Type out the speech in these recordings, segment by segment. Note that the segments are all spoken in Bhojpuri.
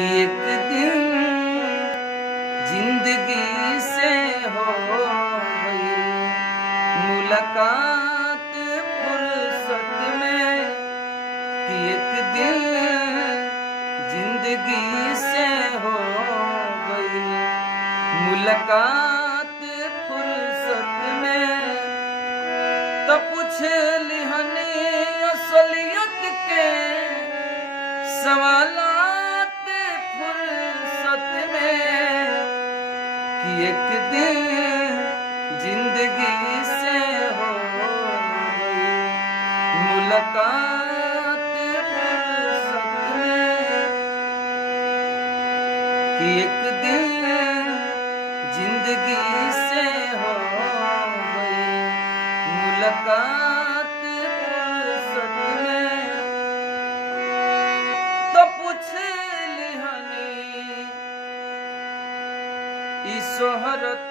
कि एक दिन जिंदगी से हो गई मुलाकात फुर्सत में। कि एक दिन जिंदगी से हो गई मुलाकात फुर्सत में। तो पूछ लिहनी असलियत के सवालात फुर्सत में। कि एक दिन जिंदगी से हो गई मुलाकात फुर्सत में। कि एक दिन जिंदगी से हो गई मुलाकात फुर्सत में। तो पूछ लिहनी ई शोहरत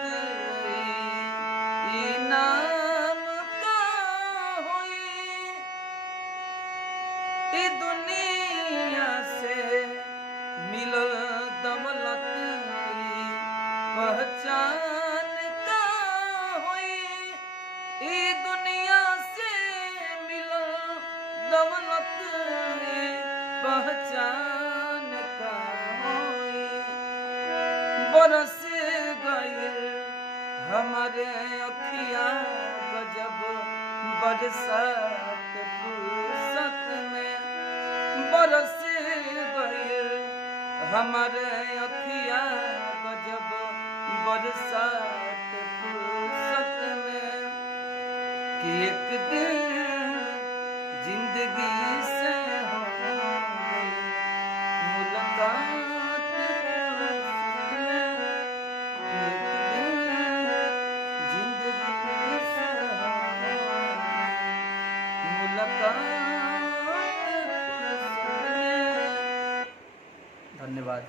ई नाम का हुई ई दुनिया से मिलल दौलत पहचान का हुई। ई दुनिया से मिलल दौलत पहचान का हुई। बरस गए हमारे अखिया गजब बरसात फुर्सत में। बरस गए हमारे अखिया गजब बरसात फुर्सत में। कि एक दिन जिंदगी से हो गई मुलाकात फुर्सत में। कि एक दिन जिंदगी से हो गई मुलाकात फुर्सत में। धन्यवाद।